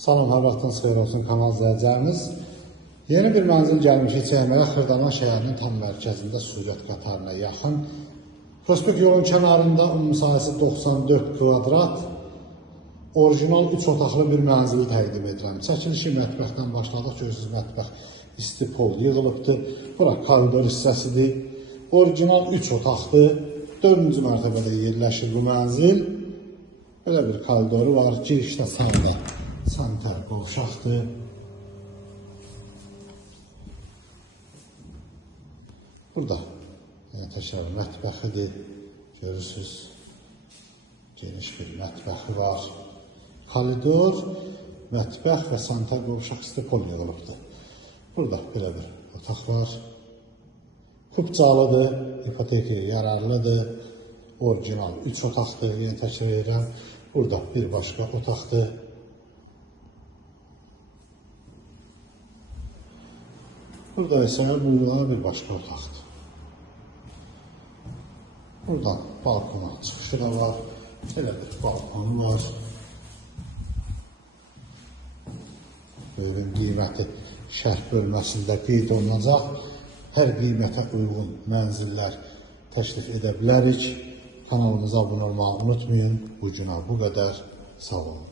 Salam, hər vaxtınız xeyir olsun kanal izləyicilərimiz. Yeni bir mənzil gəlmişik çəkməyə Xırdalan şəhərinin tam mərkəzində Suriyyət qatarına yaxın. Prospekt yolun kənarında müsahibəsi 94 kvadrat, orijinal 3 otaqlı bir mənzili təqdim edirəm. Çəkilişi mətbəxdən başladıq. Görürsünüz, mətbəx isti pol yığılıbdır. Bura koridor hissəsidir. Orijinal 3 otaqdır. 4-cü mərtəbədə yerləşir bu mənzil. Belə bir koridoru var. Girişdə sağda sanitar qovşaqdır. Burada təkrar mətbəxidir. Görürsünüz, geniş bir mətbəxi var. Koridor, mətbəx və sanitar qovşaq isti pol yığılıbdır. Burada belə bir otaq var. Kubcalıdır, ipotekaya yararlıdır. Orijinal 3 otaqdır, yeni təkrar edirəm. Burada bir başqa otaqdır. Burada isə buyulan bir başqa otaqdır. Buradan balkona çıxışı da var. Belə bir balkonu var. Böyün qiyməti şərh bölməsində qeyd olunacaq. Hər qiymətə uyğun mənzillər təklif edə bilərik. Kanalımıza abunə olmağı unutmayın. Bu günə bu qədər. Sağ olun.